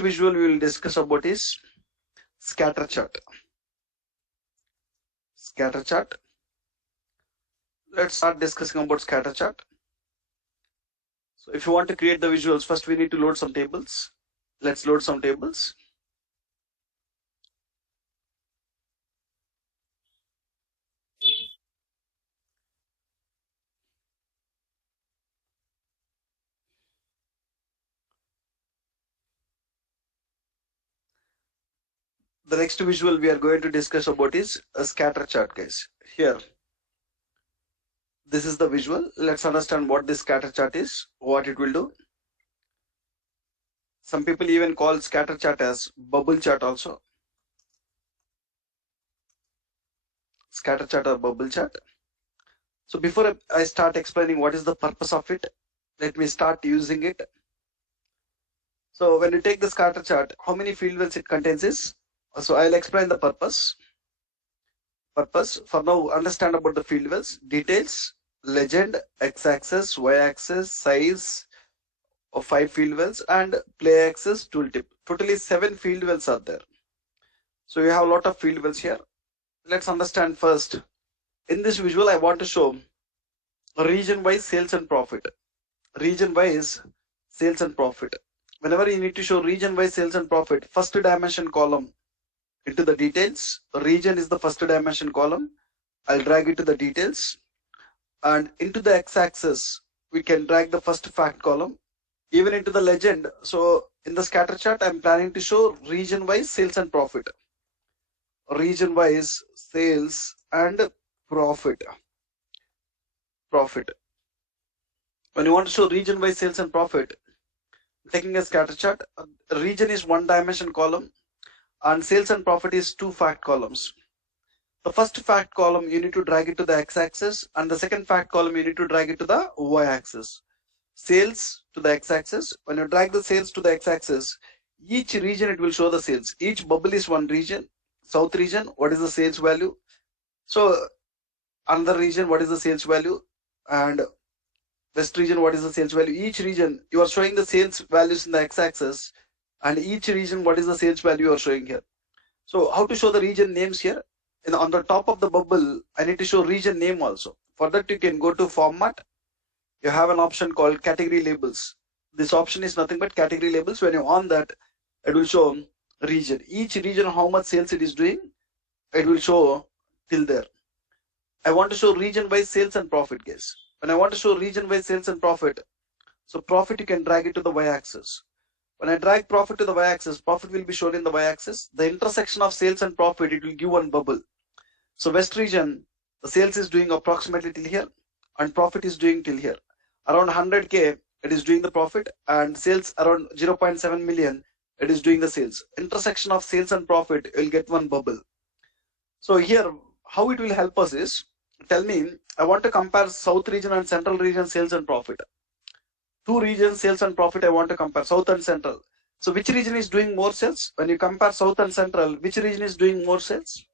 visual we will discuss about is scatter chart. Scatter chart. Let's start discussing about scatter chart. So if you want to create the visuals, first we need to load some tables. Let's load some tables. The next visual we are going to discuss about is a scatter chart, guys. Here, this is the visual. Let's understand what this scatter chart is, what it will do. Some people even call scatter chart as bubble chart also. Scatter chart or bubble chart. So before I start explaining what is the purpose of it, let me start using it. So when you take the scatter chart, how many field wells it contains is? So I'll explain the purpose. For now, understand about the field wells, details, legend, x-axis, y-axis, size of 5 field wells, and play axis tooltip. Totally 7 field wells are there. So you have a lot of field wells here. Let's understand first. In this visual, I want to show region-wise sales and profit. Region-wise sales and profit. Whenever you need to show region-wise sales and profit, first dimension column into the details. Region is the first dimension column. I'll drag it to the details. And into the x-axis, we can drag the first fact column. Even into the legend. So in the scatter chart, I'm planning to show region-wise sales and profit. Region-wise sales and profit. When you want to show region-wise sales and profit, taking a scatter chart, region is 1 dimension column and sales and profit is 2 fact columns. The first fact column you need to drag it to the x-axis, and the second fact column you need to drag it to the y-axis. Sales to the x-axis. When you drag the sales to the x-axis, each region it will show the sales. Each bubble is one region. South region, what is the sales value? So another region, what is the sales value? And west region, what is the sales value? Each region you are showing the sales values in the x-axis, and each region what is the sales value you are showing here. So how to show the region names here? On the top of the bubble, I need to show region name also. For that, you can go to format. You have an option called category labels. This option is nothing but category labels. When you on that, it will show region. Each region how much sales it is doing, it will show till there. I want to show region wise sales and profit, guys. When I want to show region wise sales and profit, so profit you can drag it to the y-axis. When I drag profit to the y-axis, profit will be shown in the y-axis. The intersection of sales and profit, it will give one bubble. So west region, the sales is doing approximately till here, and profit is doing till here. Around 100K, it is doing the profit, and sales around 0.7 million, it is doing the sales. Intersection of sales and profit, you will get one bubble. So here, how it will help us is, tell me, I want to compare south region and central region sales and profit. 2 regions sales and profit I want to compare, south and central. So which region is doing more sales? When you compare south and central, which region is doing more sales?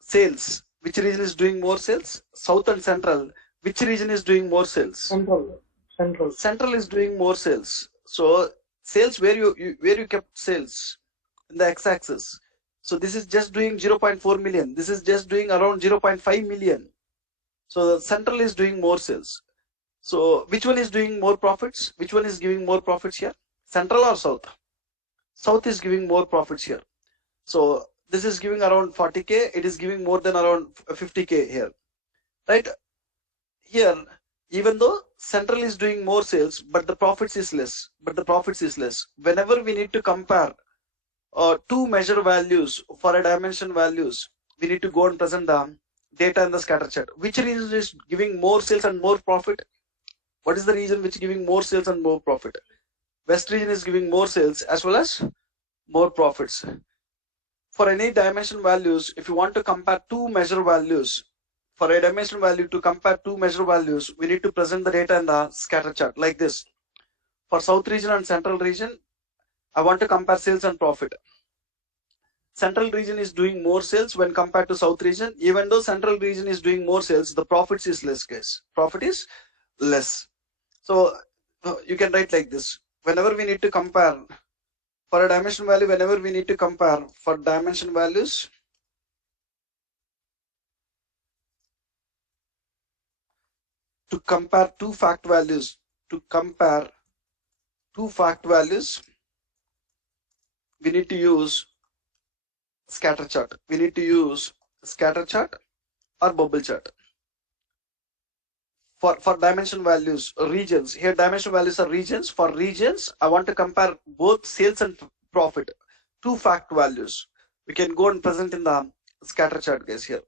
Sales. Which region is doing more sales? South and central. Which region is doing more sales? Central. Central is doing more sales. So sales where you kept sales in the x-axis. So this is just doing 0.4 million. This is just doing around 0.5 million. So the central is doing more sales. So which one is doing more profits? Which one is giving more profits here? Central or south? South is giving more profits here. So this is giving around 40K. It is giving more than around 50K here. Right? Here, even though central is doing more sales, but the profits is less. Whenever we need to compare 2 measure values for a dimension values, we need to go and present the data in the scatter chart. Which region is giving more sales and more profit? What is the region which is giving more sales and more profit? West region is giving more sales as well as more profits. For any dimension values, if you want to compare 2 measure values, for a dimension value to compare 2 measure values, we need to present the data in the scatter chart like this. For south region and central region, I want to compare sales and profit. Central region is doing more sales when compared to south region. Even though central region is doing more sales, the profits is less, guys. Profit is less. So you can write like this. Whenever we need to compare For a dimension value, whenever we need to compare for dimension values, to compare two fact values, we need to use scatter chart. We need to use scatter chart or bubble chart. For dimension values, regions, here dimension values are regions. For regions, I want to compare both sales and profit, two fact values. We can go and present in the scatter chart, guys, here.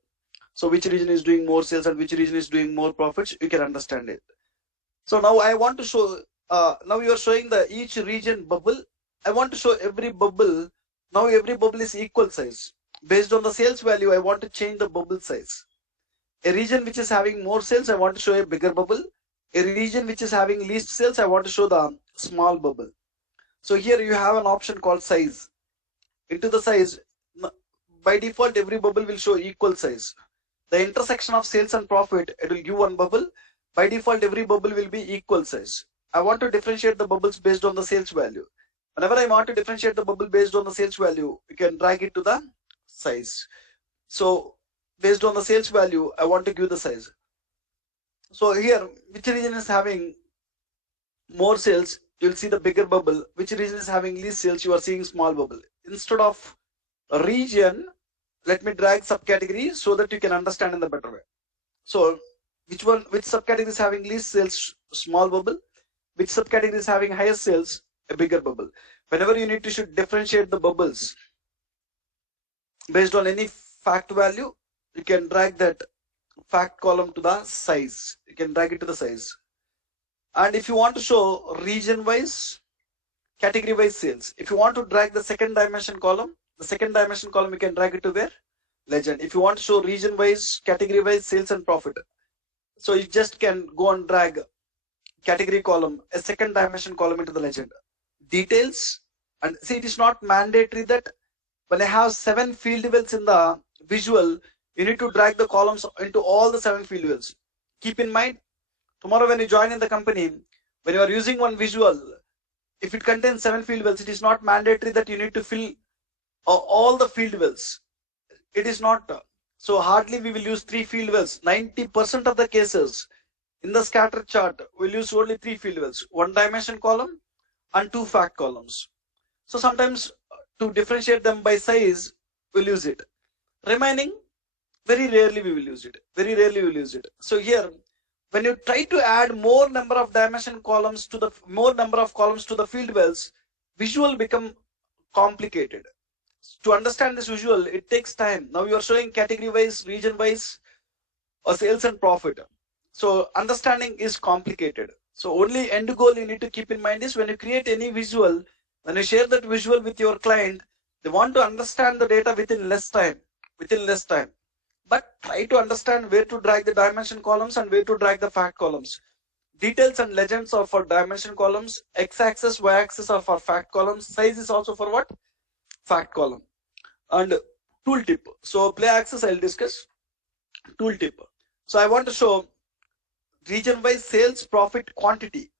So which region is doing more sales and which region is doing more profits, you can understand it. So now I want to show, now you are showing the each region bubble. I want to show every bubble. Now every bubble is equal size. Based on the sales value, I want to change the bubble size. A region which is having more sales, I want to show a bigger bubble. A region which is having least sales, I want to show the small bubble. So here you have an option called size. Into the size, by default, every bubble will show equal size. The intersection of sales and profit, it will give one bubble. By default, every bubble will be equal size. I want to differentiate the bubbles based on the sales value. Whenever I want to differentiate the bubble based on the sales value, you can drag it to the size. So based on the sales value, I want to give the size. So here, which region is having more sales, you'll see the bigger bubble. Which region is having least sales, you are seeing small bubble. Instead of a region, let me drag subcategory so that you can understand in the better way. So which subcategory is having least sales, small bubble. Which subcategory is having highest sales, a bigger bubble. Whenever you need to differentiate the bubbles based on any fact value, you can drag that fact column to the size. You can drag it to the size. And if you want to show region wise, category wise sales, if you want to drag the second dimension column, you can drag it to where? Legend. If you want to show region wise, category wise sales and profit, so you just can go and drag category column, a second dimension column into the legend. Details, and see, it is not mandatory that when I have 7 field wells in the visual, you need to drag the columns into all the 7 field wells. Keep in mind, tomorrow when you join in the company, when you are using one visual, if it contains 7 field wells, it is not mandatory that you need to fill all the field wells. It is not. So hardly we will use 3 field wells. 90% of the cases in the scatter chart, we'll use only 3 field wells, 1 dimension column and 2 fact columns. So sometimes to differentiate them by size, we'll use it. Remaining, very rarely we will use it. So here, when you try to add more number of dimension columns to the field wells, visual become complicated. To understand this visual, it takes time. Now you are showing category wise, region wise, or sales and profit. So understanding is complicated. So only end goal you need to keep in mind is when you create any visual, when you share that visual with your client, they want to understand the data within less time. But try to understand where to drag the dimension columns and where to drag the fact columns. Details and legends are for dimension columns. X-axis, Y-axis are for fact columns. Size is also for what? Fact column. And tooltip. So play axis I'll discuss. Tooltip. So I want to show region-wise sales, profit, quantity.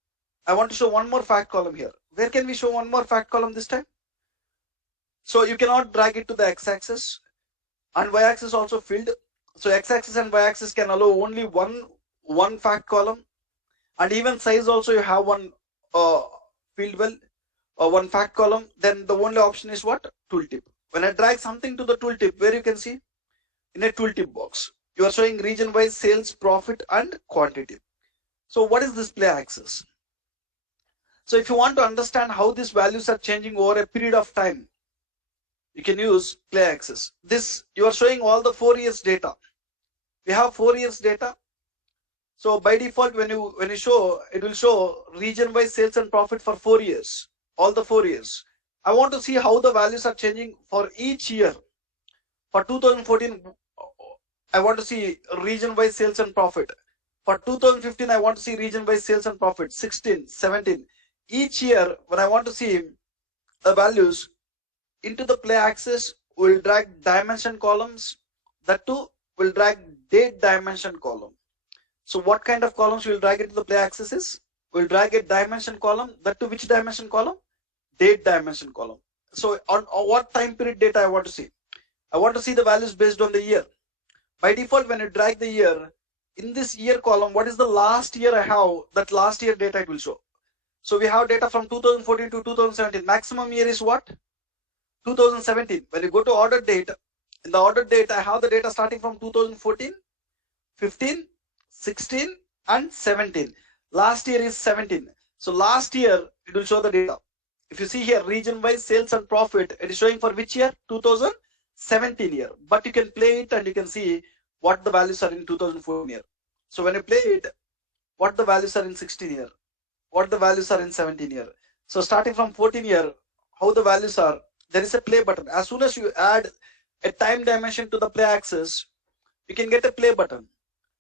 I want to show one more fact column here. Where can we show one more fact column this time? So you cannot drag it to the x-axis, and y-axis also filled. So x-axis and y-axis can allow only one fact column, and even size also you have one field well, one fact column. Then the only option is what? Tooltip. When I drag something to the tooltip, where you can see in a tooltip box, you are showing region-wise sales, profit, and quantity. So what is this play axis? So if you want to understand how these values are changing over a period of time, you can use play axis. This, you are showing all the 4 years data. We have 4 years data. So by default, when you show, it will show region-wise sales and profit for 4 years, all the 4 years. I want to see how the values are changing for each year. For 2014, I want to see region-wise sales and profit. For 2015, I want to see region-wise sales and profit. 16, 17. Each year, when I want to see the values, into the play axis, we'll drag dimension columns. That too, we'll drag date dimension column. So what kind of columns we'll drag into the play axis is? We'll drag a dimension column. That to which dimension column? Date dimension column. So on what time period data I want to see? I want to see the values based on the year. By default, when you drag the year, in this year column, what is the last year I have? That last year data it will show. So we have data from 2014 to 2017. Maximum year is what? 2017. When you go to order date, in the order date, I have the data starting from 2014, 15, 16, and 17. Last year is 17. So last year, it will show the data. If you see here, region-wise sales and profit, it is showing for which year? 2017 year. But you can play it and you can see what the values are in 2014 year. So when you play it, what the values are in 16 year, what the values are in 17 year. So starting from 14 year, how the values are, there is a play button. As soon as you add a time dimension to the play axis, you can get a play button.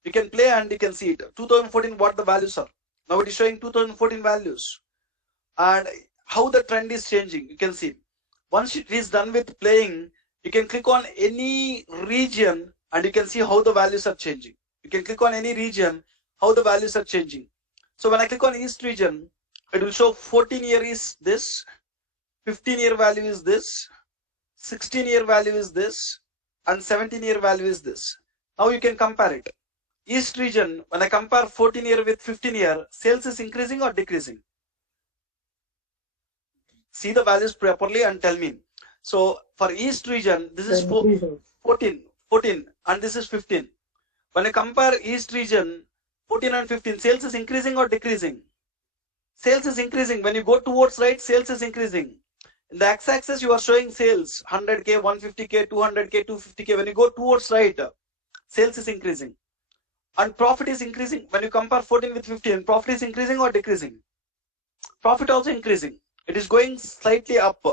You can play and you can see it. 2014, what the values are. Now it is showing 2014 values. And how the trend is changing, you can see. Once it is done with playing, you can click on any region and you can see how the values are changing. You can click on any region, how the values are changing. So when I click on East region, it will show 14 year is this, 15 year value is this, 16 year value is this, and 17 year value is this. Now you can compare it. East region, when I compare 14 year with 15 year, sales is increasing or decreasing? See the values properly and tell me. So for East region, this is 14, and this is 15. When I compare East region, 14 and 15, sales is increasing or decreasing? Sales is increasing. When you go towards right, sales is increasing. In the x-axis, you are showing sales 100k, 150k, 200k, 250k. When you go towards right, sales is increasing. And profit is increasing. When you compare 14 with 15, profit is increasing or decreasing? Profit also increasing. It is going slightly up.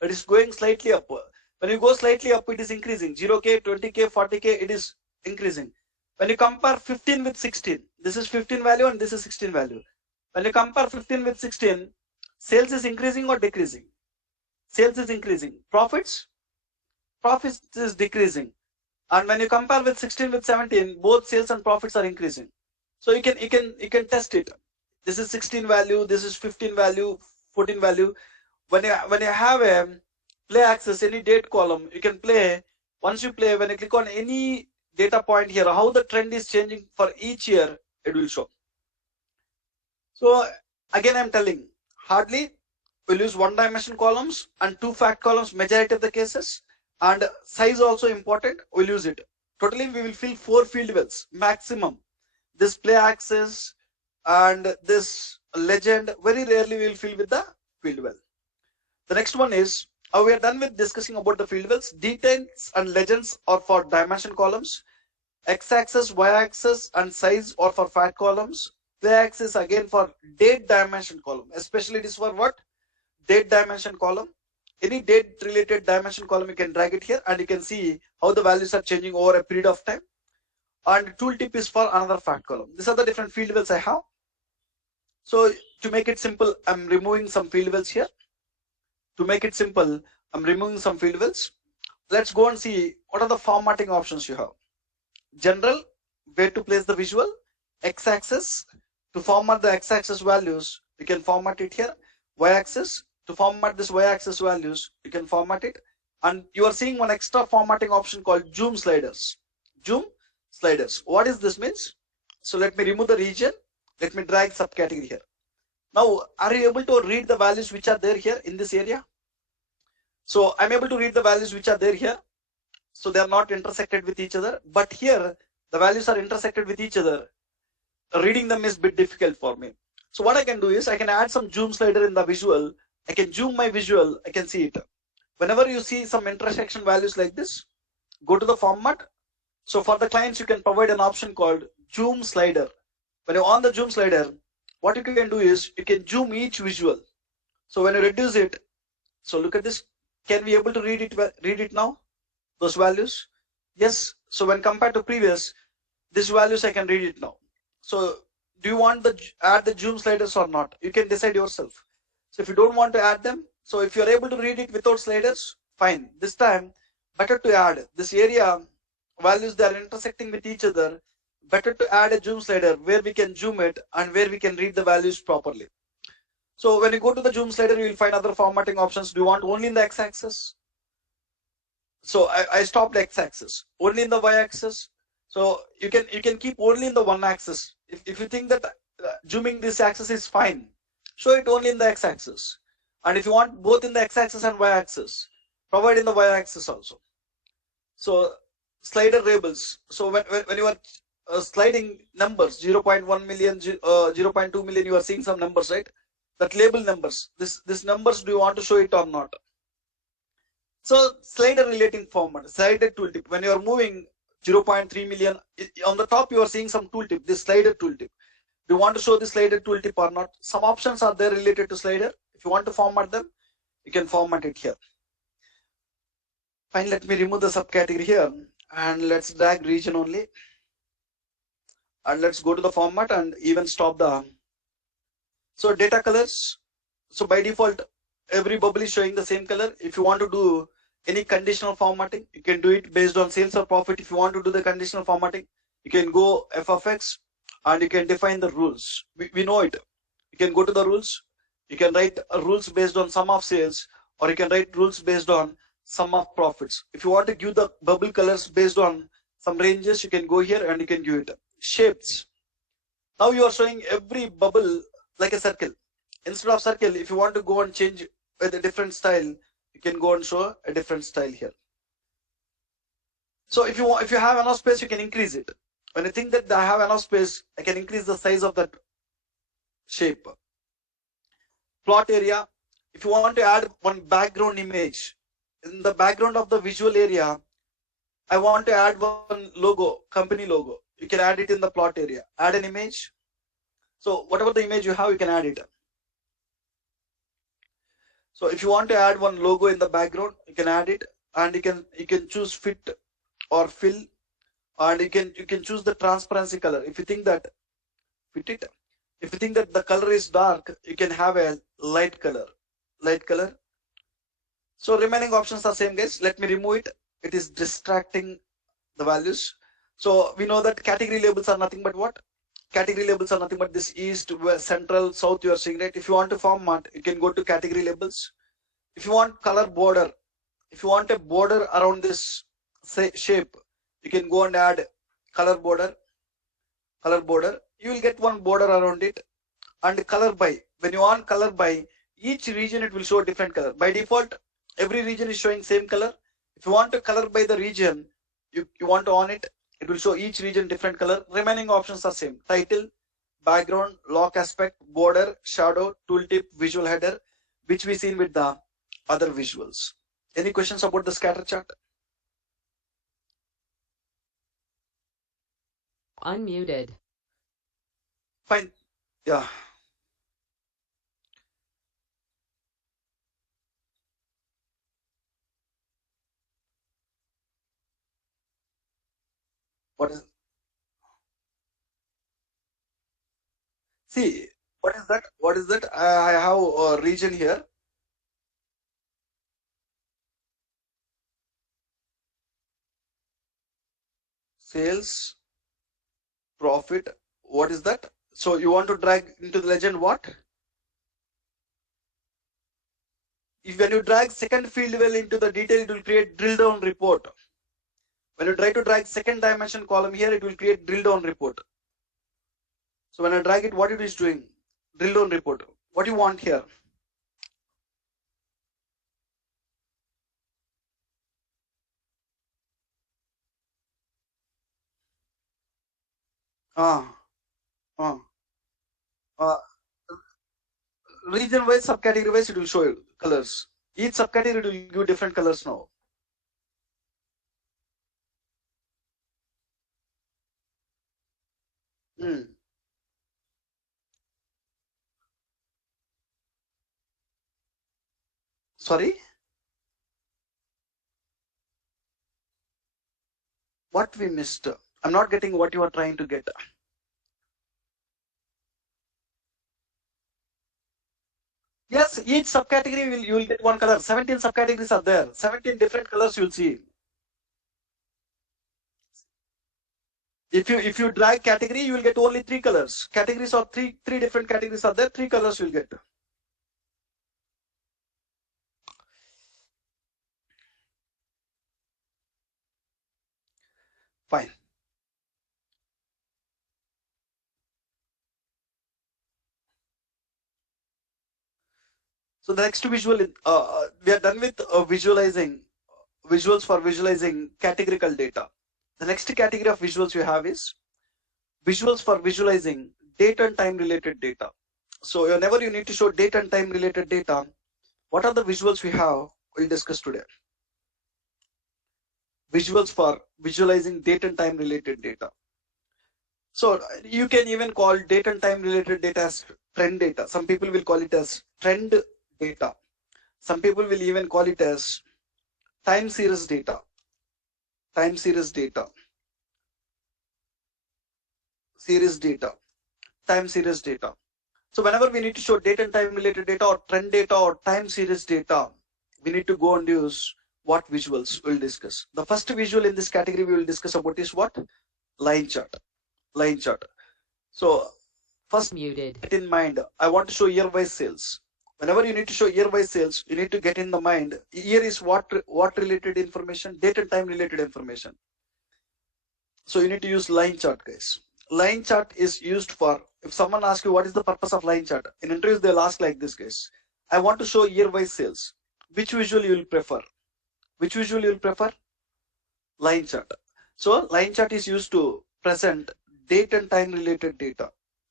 It is going slightly up. When you go slightly up, it is increasing. 0k, 20k, 40k, it is increasing. When you compare 15 with 16, this is 15 value and this is 16 value. When you compare 15 with 16, sales is increasing or decreasing? Sales is increasing. Profits is decreasing. And when you compare with 16 with 17, both sales and profits are increasing. So you can test it. This is 16 value, this is 15 value, 14 value. When you have a play axis, any date column, you can play. Once you play, when you click on any data point here, how the trend is changing for each year, it will show. So again, I'm telling, hardly we'll use one dimension columns and two fact columns majority of the cases, and size also important, we'll use it. Totally we will fill 4 field wells maximum. This play axis and this legend, very rarely we will fill with the field well. The next one is, we are done with discussing about the field wells. Details and legends are for dimension columns. X-axis, Y-axis and size are for fact columns. Play axis again for date dimension column. Especially it is for what? Date dimension column. Any date related dimension column, you can drag it here and you can see how the values are changing over a period of time. And tooltip is for another fact column. These are the different field wells I have. So to make it simple, I'm removing some field wells here. To make it simple, I'm removing some field wells. Let's go and see what are the formatting options you have. General, where to place the visual. X-axis, to format the X-axis values, you can format it here. Y-axis, to format this Y-axis values, you can format it. And you are seeing one extra formatting option called zoom sliders. Zoom sliders. What is this means? So let me remove the region. Let me drag subcategory here. Now, are you able to read the values which are there here in this area? So I'm able to read the values which are there here. So they are not intersected with each other. But here, the values are intersected with each other. Reading them is a bit difficult for me. So what I can do is I can add some zoom slider in the visual. I can zoom my visual. I can see it. Whenever you see some intersection values like this, go to the format. So for the clients, you can provide an option called zoom slider. When you're on the zoom slider, what you can do is you can zoom each visual. So when you reduce it, so look at this. Can we able to read it now? Those values? Yes. So when compared to previous, these values I can read it now. So do you want to add the zoom sliders or not? You can decide yourself. So if you don't want to add them, so if you're able to read it without sliders, fine. This time, better to add this area values that are intersecting with each other. Better to add a zoom slider where we can zoom it and where we can read the values properly. So when you go to the zoom slider, you will find other formatting options. Do you want only in the x-axis? So I stopped x-axis, only in the y-axis. So you can keep only in the one axis. If you think that zooming this axis is fine, show it only in the x-axis. And if you want both in the x-axis and y-axis, provide in the y-axis also. So slider labels. So when you are sliding numbers 0.1 million, 0.2 million, you are seeing some numbers, right? That label numbers. This numbers, do you want to show it or not? So slider relating format, slider tooltip. When you are moving 0.3 million on the top, you are seeing some tooltip. This slider tooltip. Do you want to show the slider tooltip or not? Some options are there related to slider. If you want to format them, you can format it here. Fine, let me remove the subcategory here and let's drag region only. And let's go to the format and even stop the. So data colors. So by default, every bubble is showing the same color. If you want to do any conditional formatting, you can do it based on sales or profit. If you want to do the conditional formatting, you can go f of x and you can define the rules. We know it. You can go to the rules. You can write rules based on sum of sales, or you can write rules based on sum of profits. If you want to give the bubble colors based on some ranges, you can go here and you can give it. Shapes. Now you are showing every bubble like a circle. Instead of circle, if you want to go and change with a different style, you can go and show a different style here. So if you have enough space, you can increase it. When you think that I have enough space, I can increase the size of that shape. Plot area. If you want to add one background image in the background of the visual area, I want to add one logo, company logo. You can add it in the plot area. Add an image. So whatever the image you have, you can add it. So if you want to add one logo in the background, you can add it, and you can choose fit or fill, and you can choose the transparency color. If you think that fit it, if you think that the color is dark, you can have a light color. So remaining options are same, guys. Let me remove it. It is distracting the values. So we know that category labels are nothing but what? Category labels are nothing but this east, west, central, south, you are seeing, right? If you want to format, you can go to category labels. If you want color border, if you want a border around this shape, you can go and add color border. You will get one border around it. And color by, when you want color by, each region it will show a different color. By default, every region is showing same color. If you want to color by the region, you want to on it, it will show each region different color. Remaining options are same. Title, background, lock aspect, border, shadow, tooltip, visual header, which we seen with the other visuals. Any questions about the scatter chart? Unmuted. Fine. Yeah. What is? See, what is that? What is that? I have a region here. Sales, profit. What is that? So you want to drag into the legend what? If when you drag second field well into the detail, it will create drill down report. When you try to drag second dimension column here, it will create drill down report. So when I drag it, what it is doing? Drill down report. What do you want here? Region wise, subcategory wise, it will show you colors. Each subcategory will give different colors now. Sorry? What we missed? I'm not getting what you are trying to get. Yes, each subcategory you will get one color. 17 subcategories are there. 17 different colors you'll see. If you drag category, you will get only 3 colors. Categories or three different categories are there. 3 colors you'll get. Fine. So the next visual, we are done with visuals for visualizing categorical data. The next category of visuals you have is visuals for visualizing date and time related data. So whenever you need to show date and time related data, what are the visuals we have? We'll discuss today. Visuals for visualizing date and time related data. So you can even call date and time related data as trend data. Some people will call it as trend data. Some people will even call it as time series data. Time series data. Series data. Time series data. So whenever we need to show date and time related data or trend data or time series data, we need to go and use what visuals we'll discuss. The first visual in this category we will discuss about is what? Line chart. Line chart. So first Muted. get in mind, I want to show year-wise sales. Whenever you need to show year-wise sales, you need to get in the mind, year is what related information? Date and time related information. So you need to use line chart, guys. Line chart is used for, if someone asks you what is the purpose of line chart, in interviews they'll ask like this, guys. I want to show year-wise sales. Which visual you will prefer? Which visual you will prefer? Line chart. So line chart is used to present date and time related data.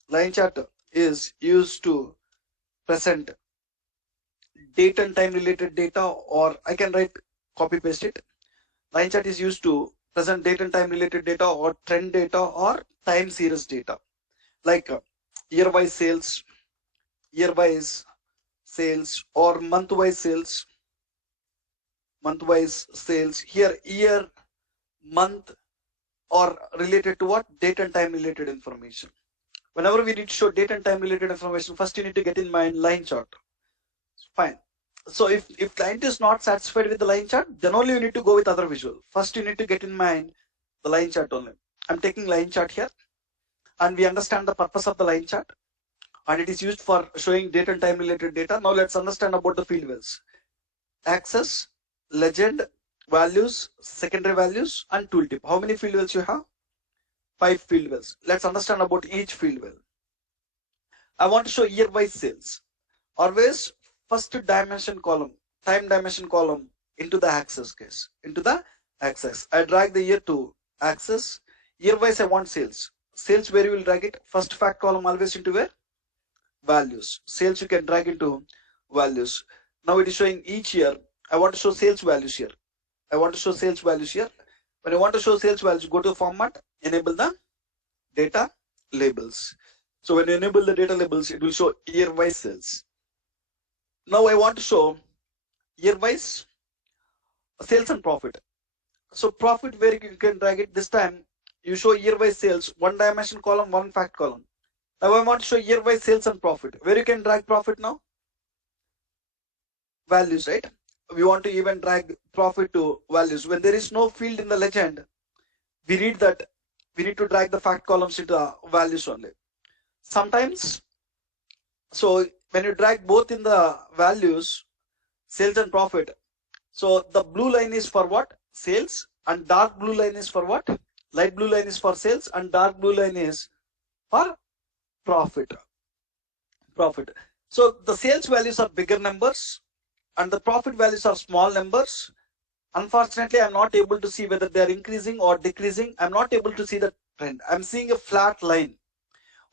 Line chart is used to present date and time related data, or I can write copy paste it. Line chart is used to present date and time related data or trend data or time series data, like year-wise sales or month-wise sales. Here year, month, or related to what? Date and time related information. Whenever we need to show date and time related information, first you need to get in mind line chart. Fine. So if client is not satisfied with the line chart, then only you need to go with other visual. First you need to get in mind the line chart only. I'm taking line chart here, and we understand the purpose of the line chart, and it is used for showing date and time related data. Now let's understand about the field wells. Axis, legend, values, secondary values, and tooltip. How many field wells you have? 5 field wells. Let's understand about each field well. I want to show year-wise sales. Always first dimension column, time dimension column into the axis, case. Into the axis. I drag the year to axis. Year-wise I want sales. Sales, where you will drag it? First fact column always into where? Values. Sales you can drag into values. Now it is showing each year. I want to show sales values here. I want to show sales values here. When I want to show sales values, go to format, enable the data labels. So when you enable the data labels, it will show year-wise sales. Now I want to show year-wise sales and profit. So profit, where you can drag it, this time you show year-wise sales, one dimension column, one fact column. Now I want to show year-wise sales and profit. Where you can drag profit now? Values, right? We want to even drag profit to values. When there is no field in the legend, we read that we need to drag the fact columns into values only. Sometimes, so when you drag both in the values, sales and profit, so the blue line is for what? Sales, and dark blue line is for what? Light blue line is for sales, and dark blue line is for profit. So the sales values are bigger numbers and the profit values are small numbers. Unfortunately, I'm not able to see whether they are increasing or decreasing. I'm not able to see the trend. I'm seeing a flat line.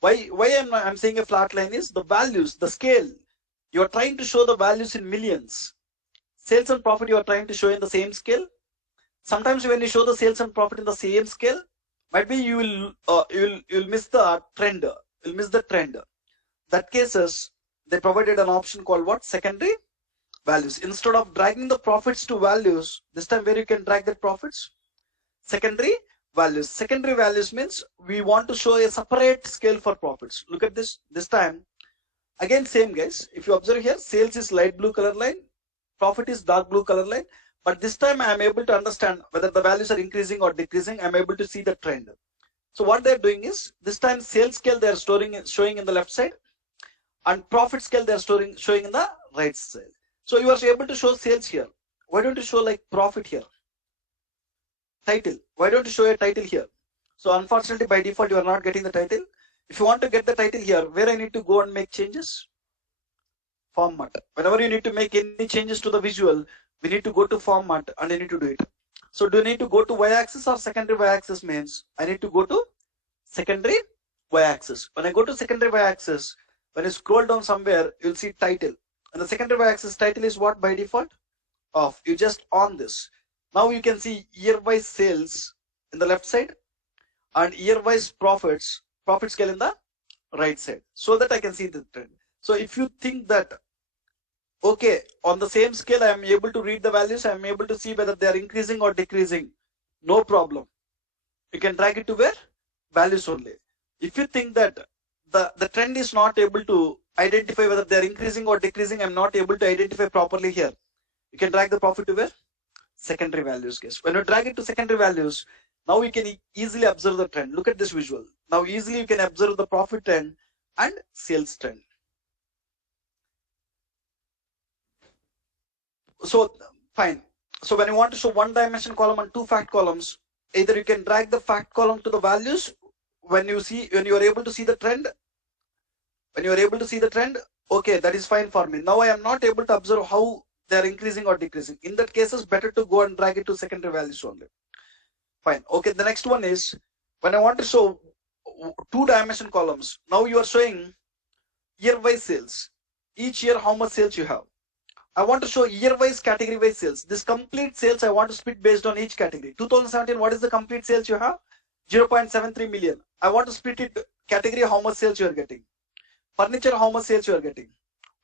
Why I'm seeing a flat line is the values, the scale. You are trying to show the values in millions. Sales and profit you are trying to show in the same scale. Sometimes when you show the sales and profit in the same scale, might be you will miss the trend. You'll miss the trend. That cases, they provided an option called what? Secondary values. Instead of dragging the profits to values, this time where you can drag the profits? Secondary values. Secondary values means we want to show a separate scale for profits. Look at this. This time, again same guys. If you observe here, sales is light blue color line, profit is dark blue color line. But this time I am able to understand whether the values are increasing or decreasing. I am able to see the trend. So what they are doing is, this time sales scale they are showing in the left side, and profit scale they are showing in the right side. So you are able to show sales here. Why don't you show like profit here? title. Why don't you show a title here? So unfortunately, by default, you are not getting the title. If you want to get the title here, where I need to go and make changes? Format. Whenever you need to make any changes to the visual, we need to go to format and I need to do it. So do you need to go to y-axis or secondary y-axis? Means I need to go to secondary y-axis. When I go to secondary y-axis, when you scroll down somewhere, you'll see title. And the secondary y-axis title is what by default? Off. You just on this. Now you can see year-wise sales in the left side and year-wise profit scale in the right side, so that I can see the trend. So if you think that, okay, on the same scale, I am able to read the values, I am able to see whether they are increasing or decreasing, no problem. You can drag it to where? Values only. If you think that the trend is not able to identify whether they are increasing or decreasing, I'm not able to identify properly here, you can drag the profit to where? Secondary values case. When you drag it to secondary values, now you can easily observe the trend. Look at this visual. Now easily you can observe the profit trend and sales trend. So fine. So when you want to show one dimension column and two fact columns, either you can drag the fact column to the values when you are able to see the trend. When you are able to see the trend, okay, that is fine for me. Now I am not able to observe how they are increasing or decreasing. In that case, it's better to go and drag it to secondary values only. Fine. Okay, the next one is when I want to show two dimension columns. Now you are showing year-wise sales. Each year, how much sales you have. I want to show year-wise, category-wise sales. This complete sales I want to split based on each category. 2017, what is the complete sales you have? 0.73 million. I want to split it category, how much sales you are getting. Furniture, how much sales you are getting.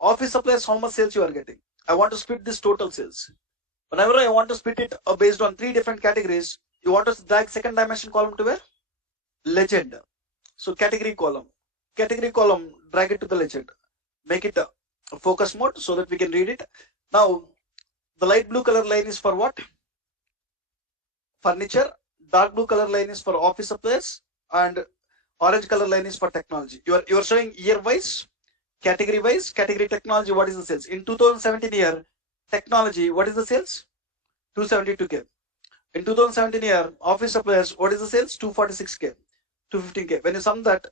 Office supplies, how much sales you are getting. I want to split this total sales. Whenever I want to split it based on three different categories, you want to drag second dimension column to where? Legend. So category column, drag it to the legend. Make it a focus mode so that we can read it. Now, the light blue color line is for what? Furniture. Dark blue color line is for office supplies, and orange color line is for technology. You are showing year wise, category wise. Category technology, what is the sales? In 2017 year, technology, what is the sales? 272K. In 2017 year, office supplies, what is the sales? 246K, 215K. When you sum that,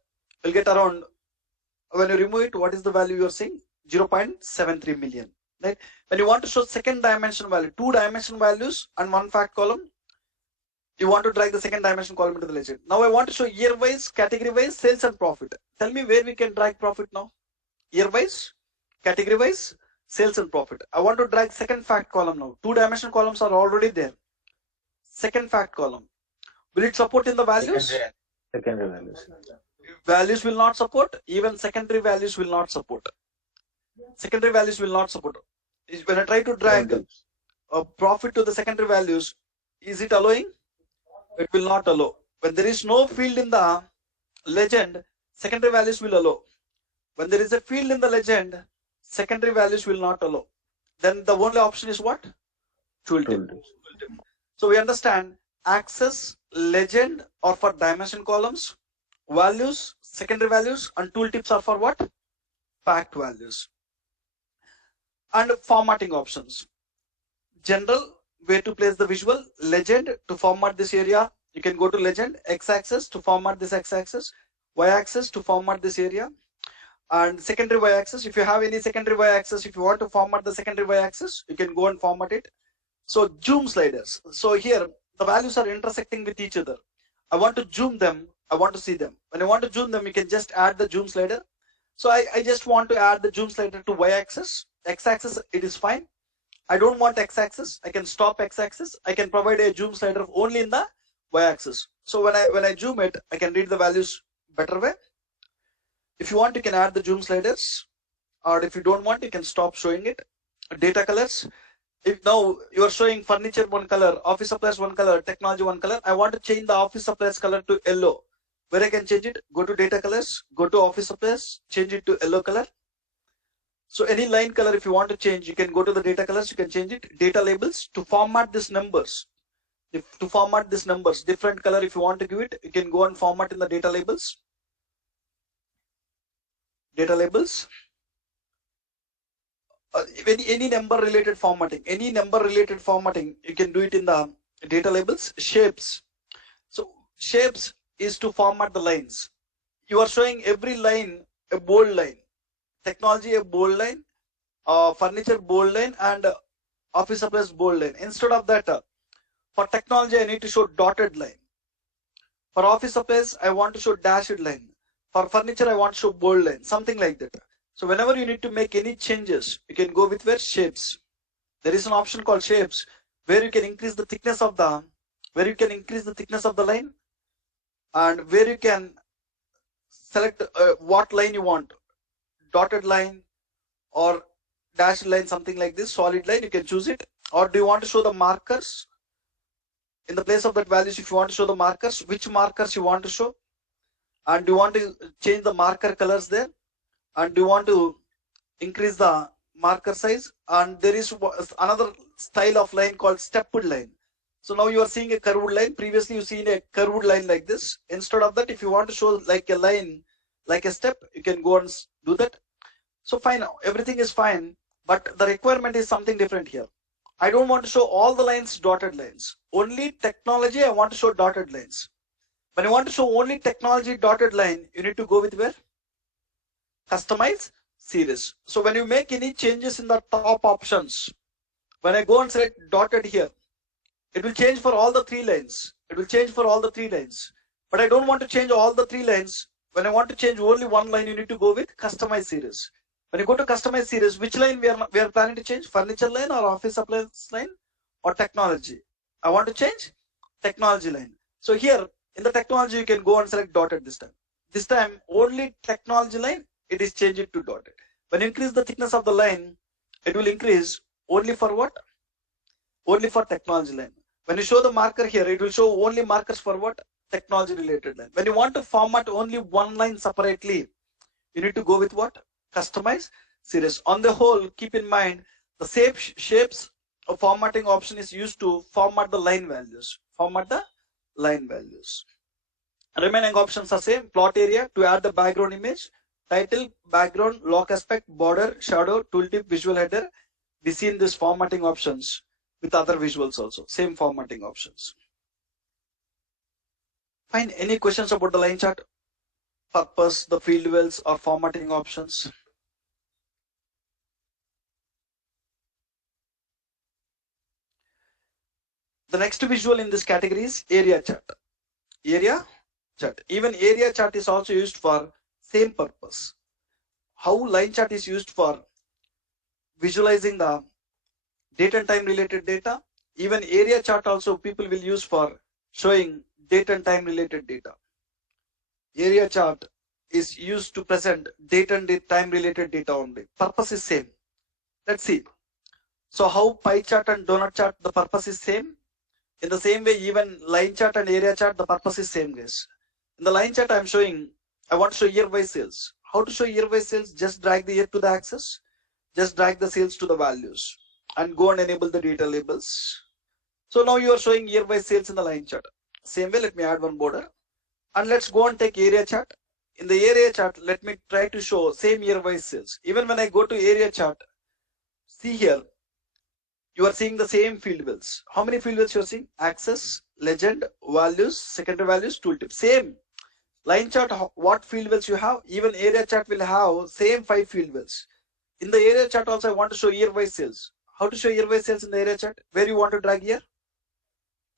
you'll get around, when you remove it, what is the value you are seeing? 0.73 million. Right? When you want to show second dimension value, two dimension values and one fact column, you want to drag the second dimension column into the legend. Now I want to show year wise, category wise, sales and profit. Tell me where we can drag profit now. Year wise, category wise, sales and profit. I want to drag second fact column now. Two dimension columns are already there. Second fact column. Will it support in the values? Secondary values. Values will not support. Even secondary values will not support. Secondary values will not support. When I try to drag a profit to the secondary values, is it allowing? It will not allow. When there is no field in the legend, secondary values will allow. When there is a field in the legend, secondary values will not allow. Then the only option is what? Tooltip. So we understand axis, legend are for dimension columns, values, secondary values, and tooltips are for what? Fact values. And formatting options. General, where to place the visual. Legend, to format this area, you can go to legend. X-axis to format this x-axis. Y-axis to format this area. And secondary y-axis, if you have any secondary y-axis, if you want to format the secondary y-axis, you can go and format it. So zoom sliders. So here the values are intersecting with each other. I want to zoom them. I want to see them. When I want to zoom them, you can just add the zoom slider. So I just want to add the zoom slider to y-axis. X-axis, it is fine. I don't want x-axis. I can stop x-axis. I can provide a zoom slider only in the y-axis. So when I zoom it, I can read the values better way. If you want, you can add the zoom sliders, or if you don't want, you can stop showing it. Data colors. If now you are showing furniture one color, office supplies one color, technology one color, I want to change the office supplies color to yellow. Where I can change it? Go to data colors, go to office supplies, change it to yellow color. So any line color, if you want to change, you can go to the data colors, you can change it. Data labels, to format these numbers. To format these numbers, different color if you want to give it, you can go and format in the data labels. Data labels. Any number related formatting, you can do it in the Data labels, shapes. So shapes is to format the lines. You are showing every line a bold line, technology a bold line, furniture bold line, and office supplies bold line. Instead of that, for technology I need to show dotted line. For office supplies I want to show dashed line. For furniture I want to show bold line, something like that. So whenever you need to make any changes, you can go with where shapes. There is an option called shapes where you can increase the thickness of the line, and where you can select what line you want, dotted line or dashed line, something like this, solid line, you can choose it. Or do you want to show the markers in the place of that values? If you want to show the markers, which markers you want to show, and do you want to change the marker colors there, and do you want to increase the marker size? And there is another style of line called stepped line. So now you are seeing a curved line. Previously you seen a curved line like this. Instead of that, if you want to show like a line, like a step, you can go and do that. So fine, everything is fine, but the requirement is something different here. I don't want to show all the lines dotted lines. Only technology I want to show dotted lines. When you want to show only technology dotted line, you need to go with where? Customize series. So when you make any changes in the top options, when I go and select dotted here, it will change for all the 3 lines. It will change for all the 3 lines. But I don't want to change all the 3 lines. When I want to change only one line, you need to go with customize series. When you go to customize series, which line we are planning to change? Furniture line or office supplies line or technology? I want to change technology line. So here in the technology, you can go and select dotted this time. This time only technology line, it is changed to dotted. When you increase the thickness of the line, it will increase only for what? Only for technology line. When you show the marker here, it will show only markers for what? Technology related line. When you want to format only one line separately, you need to go with what? Customize series. On the whole, keep in mind the shapes of formatting option is used to format the line values. Format the line values. Remaining options are same. Plot area to add the background image, title, background, lock aspect, border, shadow, tooltip, visual header. We see in this formatting options with other visuals also. Same formatting options. Fine. Any questions about the line chart? Purpose, the field wells or formatting options? The next visual in this category is area chart. Area chart. Even area chart is also used for same purpose. How line chart is used for visualizing the date and time related data. Even area chart also people will use for showing date and time related data. Area chart is used to present date and time related data only. Purpose is same. Let's see. So how pie chart and donut chart, the purpose is same. In the same way, even line chart and area chart, the purpose is same, guys. In the line chart, I want to show year-wise sales. How to show year-wise sales? Just drag the year to the axis. Just drag the sales to the values and go and enable the data labels. So now you are showing year-wise sales in the line chart. Same way, let me add one border. And let's go and take area chart. In the area chart, let me try to show same year-wise sales. Even when I go to area chart, see here, you are seeing the same field wells. How many field wells you are seeing? Axis, legend, values, secondary values, tooltip. Same. Line chart, what field wells you have? Even area chart will have same 5 field wells. In the area chart also, I want to show year-wise sales. How to show year-wise sales in the area chart? Where you want to drag here?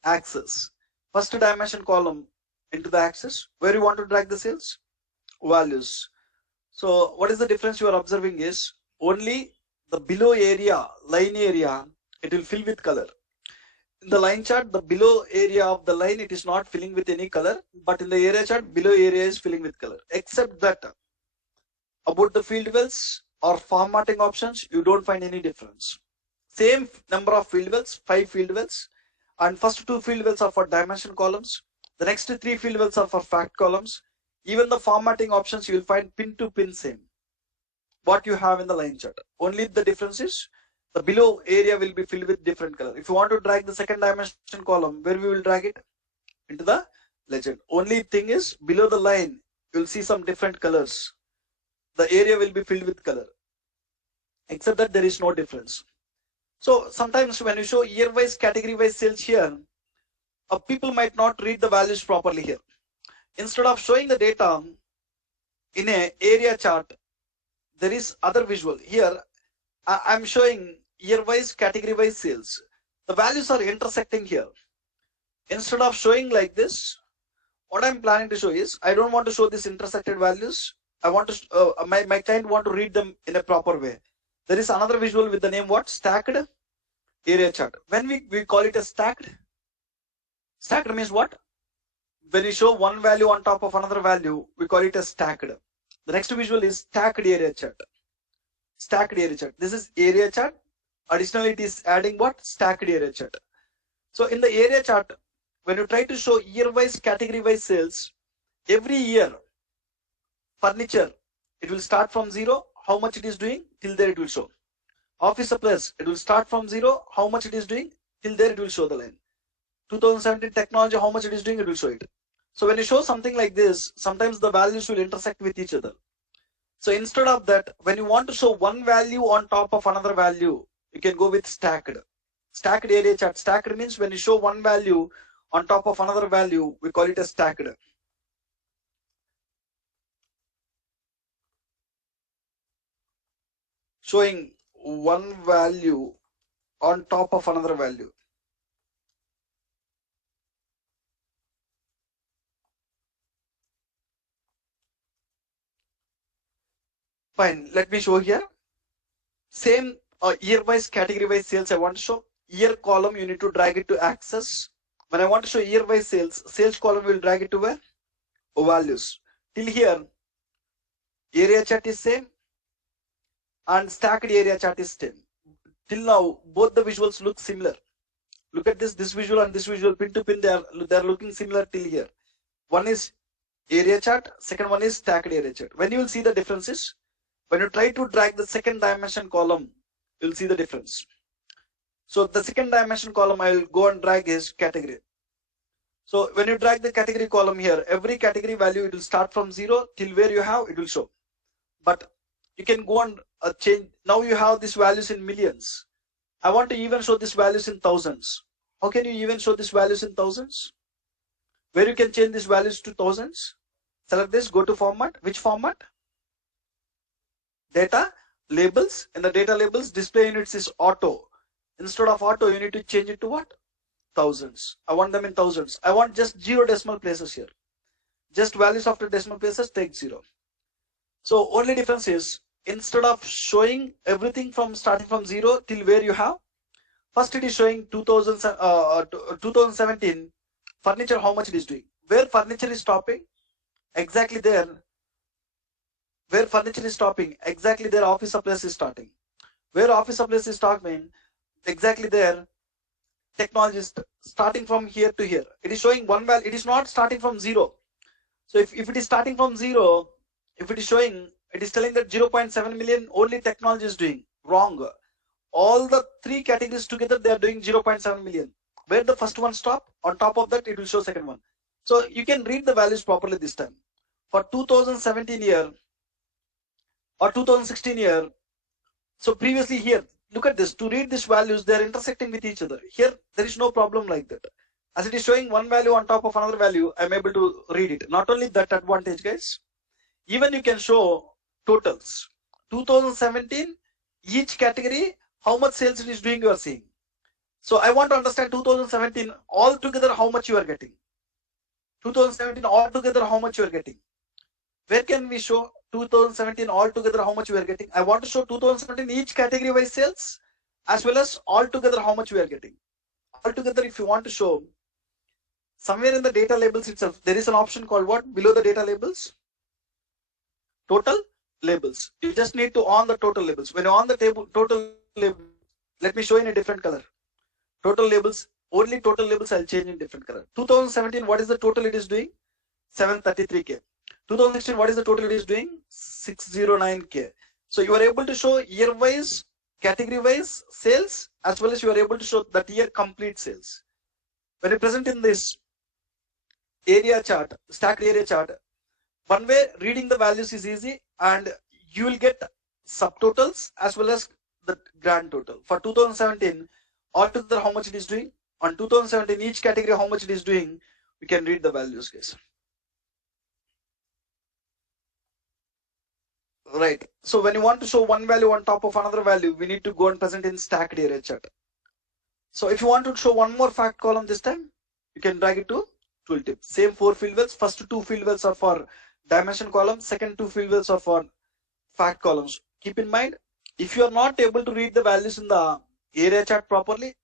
Axis. First dimension column into the axis. Where you want to drag the sales? Values. So what is the difference you are observing is only the below area, line area, it will fill with color. In the line chart, the below area of the line, it is not filling with any color, but in the area chart, below area is filling with color. Except that about the field wells or formatting options, you don't find any difference. Same number of field wells, 5 field wells, and first 2 field wells are for dimension columns. The next 3 field wells are for fact columns. Even the formatting options, you will find pin to pin same. What you have in the line chart. Only the difference is the below area will be filled with different color. If you want to drag the second dimension column, where we will drag it? Into the legend. Only thing is below the line, you will see some different colors. The area will be filled with color. Except that there is no difference. So sometimes when you show year-wise, category-wise sales here, people might not read the values properly here. Instead of showing the data in a area chart, there is other visual. Here, I'm showing year-wise, category-wise sales. The values are intersecting here. Instead of showing like this, what I'm planning to show is, I don't want to show these intersected values. I want to, my client want to read them in a proper way. There is another visual with the name what? Stacked area chart. When we call it a stacked means what? When you show one value on top of another value, we call it a stacked. The next visual is stacked area chart. Stacked area chart. This is area chart. Additionally, it is adding what? Stacked area chart. So in the area chart, when you try to show year-wise, category-wise sales, every year, furniture, it will start from 0, how much it is doing, till there it will show. Office supplies, it will start from 0, how much it is doing, till there it will show the line. 2017 technology, how much it is doing, it will show it. So when you show something like this, sometimes the values will intersect with each other. So instead of that, when you want to show one value on top of another value, you can go with stacked. Stacked area chart. Stacked means when you show one value on top of another value, we call it a stacked. Showing one value on top of another value. Fine, let me show here. Same year-wise, category-wise sales I want to show. Year column, you need to drag it to axis. When I want to show year-wise sales column will drag it to where? Values. Till here, area chart is same and stacked area chart is same. Till now, both the visuals look similar. Look at this visual and this visual pin to pin, they are looking similar till here. One is area chart, second one is stacked area chart. When you will see the differences, when you try to drag the second dimension column, you'll see the difference. So the second dimension column, I will go and drag is category. So when you drag the category column here, every category value, it will start from 0 till where you have, it will show. But you can go and change. Now you have these values in millions. I want to even show these values in thousands. How can you even show these values in thousands? Where you can change these values to thousands? Select this, go to format. Which format? Data labels. In the data labels, display units is auto. Instead of auto, you need to change it to what? Thousands. I want them in thousands. I want just 0 decimal places here. Just values after decimal places, take 0. So only difference is, instead of showing everything from starting from 0 till where you have, first it is showing 2017 furniture, how much it is doing. Where furniture is stopping, exactly there. Where furniture is stopping, exactly there office supplies is starting. Where office supplies is stopping, exactly there technology is starting from here to here. It is showing one value. It is not starting from 0. So if it is starting from 0, if it is showing, it is telling that 0.7 million only technology is doing. Wrong. All the 3 categories together, they are doing 0.7 million. Where the first one stop, on top of that, it will show second one. So you can read the values properly this time. For 2017 year or 2016 year, so previously here, look at this. To read these values, they are intersecting with each other. Here, there is no problem like that. As it is showing one value on top of another value, I'm able to read it. Not only that advantage, guys. Even you can show totals. 2017, each category, how much sales it is doing, you are seeing. So I want to understand 2017 altogether how much you are getting. 2017 altogether how much you are getting. Where can we show 2017 altogether how much we are getting? I want to show 2017 each category wise sales as well as altogether how much we are getting. Altogether, if you want to show, somewhere in the data labels itself, there is an option called what? Below the data labels? Total labels. You just need to on the total labels. When you're on the table, total label, let me show in a different color. Total labels, only total labels I'll change in different color. 2017, what is the total it is doing? 733K. 2016, what is the total it is doing? 609K. So you are able to show year wise, category wise sales, as well as you are able to show that year complete sales. When you present in this area chart, stacked area chart, one way reading the values is easy and you will get subtotals as well as the grand total. For 2017, altogether how much it is doing? On 2017, each category, how much it is doing, we can read the values, guys. Right. So when you want to show one value on top of another value, we need to go and present in stacked array chart. So if you want to show one more fact column this time, you can drag it to tooltip. Same 4 field wells. First 2 field wells are for dimension column. Second 2 field wells are for fact columns. Keep in mind, if you are not able to read the values in the area chart properly,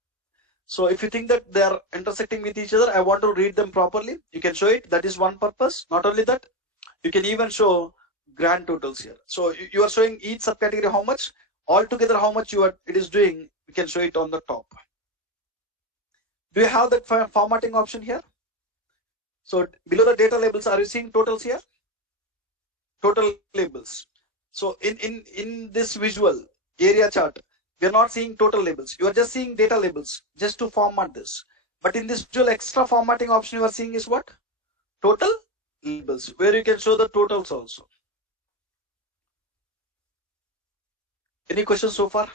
so if you think that they are intersecting with each other, I want to read them properly, you can show it. That is one purpose. Not only that, you can even show grand totals here. So you are showing each subcategory how much, altogether how much it is doing. You can show it on the top. Do you have that formatting option here? So below the data labels, are you seeing totals here? Total labels. So in this visual area chart, we are not seeing total labels. You are just seeing data labels just to format this. But in this visual extra formatting option, you are seeing is what? Total labels, where you can show the totals also. Any questions so far?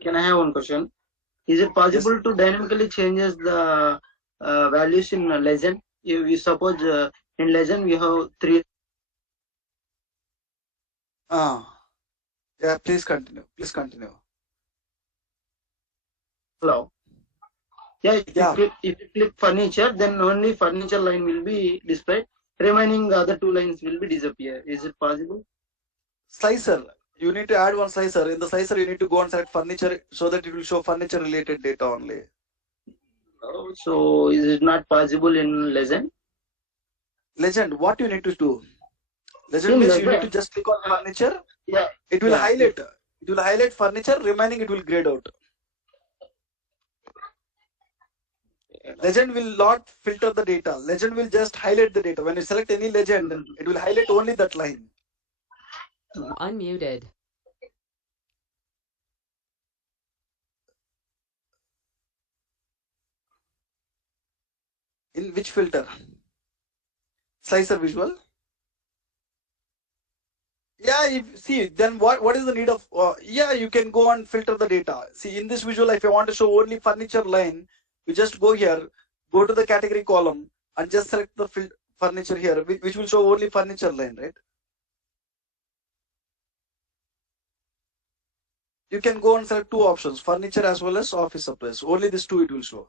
Can I have one question? Is it possible to dynamically changes the values in legend? You suppose in legend we have 3. Yeah, please continue. Please continue. Hello. Yeah, Yeah. If you click furniture, then only furniture line will be displayed. Remaining other 2 lines will be disappear. Is it possible? Slicer. You need to add one slicer. In the slicer, you need to go and select furniture so that it will show furniture related data only. Oh, so is it not possible in legend? Legend, what you need to do? Legend means you need to just click on furniture. Yeah. It will highlight. It will highlight furniture. Remaining, it will grayed out. Legend will not filter the data. Legend will just highlight the data. When you select any legend, it will highlight only that line. Unmuted. In which filter? Slicer visual. Yeah, see, then what is the need of, yeah, you can go and filter the data. See, in this visual, if you want to show only furniture line, you just go here, go to the category column and just select the furniture here, which will show only furniture line, right? You can go and select 2 options, furniture as well as office supplies. Only these 2 it will show.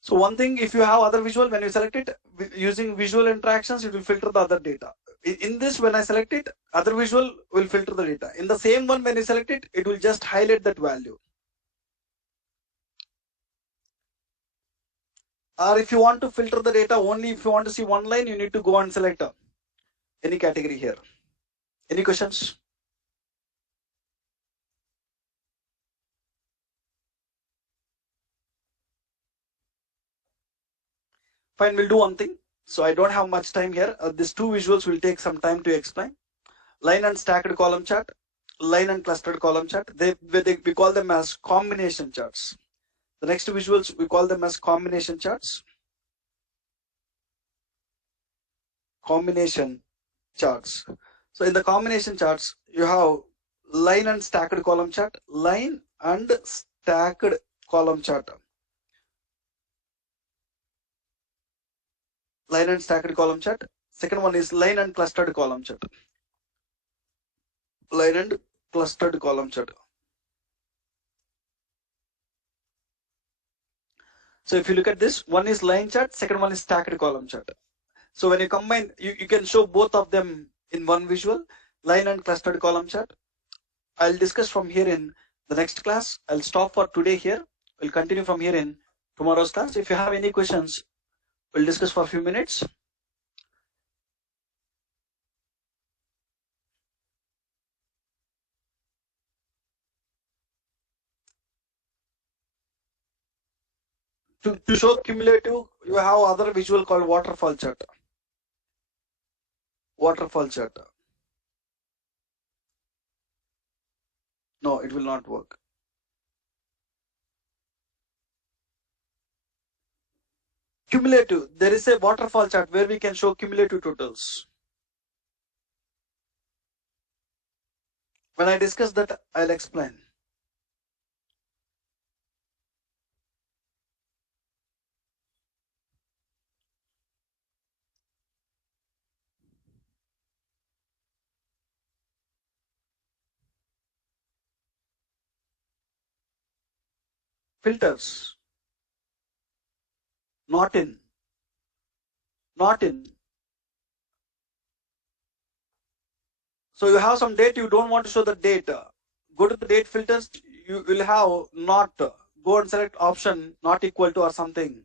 So one thing, if you have other visual, when you select it using visual interactions, it will filter the other data. In this, when I select it, other visual will filter the data. In the same one, when you select it, it will just highlight that value. Or if you want to filter the data only, if you want to see one line, you need to go and select any category here. Any questions? Fine, we'll do one thing. So I don't have much time here. These 2 visuals will take some time to explain. Line and stacked column chart, line and clustered column chart. We call them as combination charts. The next visuals, we call them as combination charts. Combination charts. So in the combination charts, you have line and stacked column chart, line and stacked column chart. Line and stacked column chart. Second one is line and clustered column chart. Line and clustered column chart. So if you look at this, one is line chart, second one is stacked column chart. So when you combine, you can show both of them in one visual, line and clustered column chart. I'll discuss from here in the next class. I'll stop for today here. We'll continue from here in tomorrow's class. If you have any questions, we'll discuss for a few minutes. To show cumulative, you have other visual called waterfall chart. Waterfall chart. No, it will not work. Cumulative. There is a waterfall chart where we can show cumulative totals. When I discuss that, I'll explain. Filters. Not in. Not in. So you have some date, you don't want to show the date. Go to the date filters, you will have not. Go and select option not equal to or something.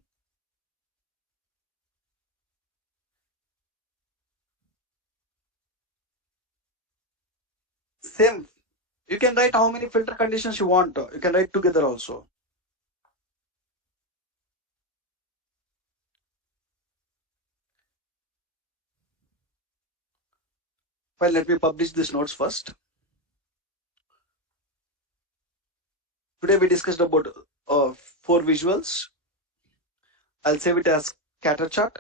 Same. You can write how many filter conditions you want. You can write together also. Well, let me publish these notes first. Today we discussed about 4 visuals. I'll save it as scatter chart.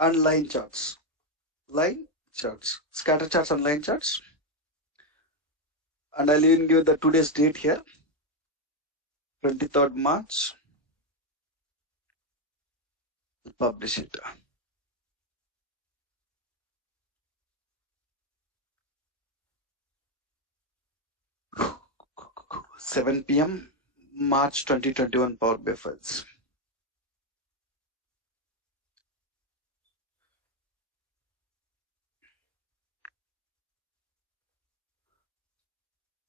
And line charts. Line charts. Scatter charts and line charts. And I'll even give the today's date here. 23rd March. Publish it. (7 p.m. March 2021 Power BI files.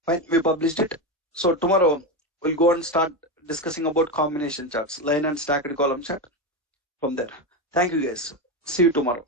Fine, we published it. So tomorrow we'll go and start discussing about combination charts, line and stacked column chart from there. Thank you guys. See you tomorrow.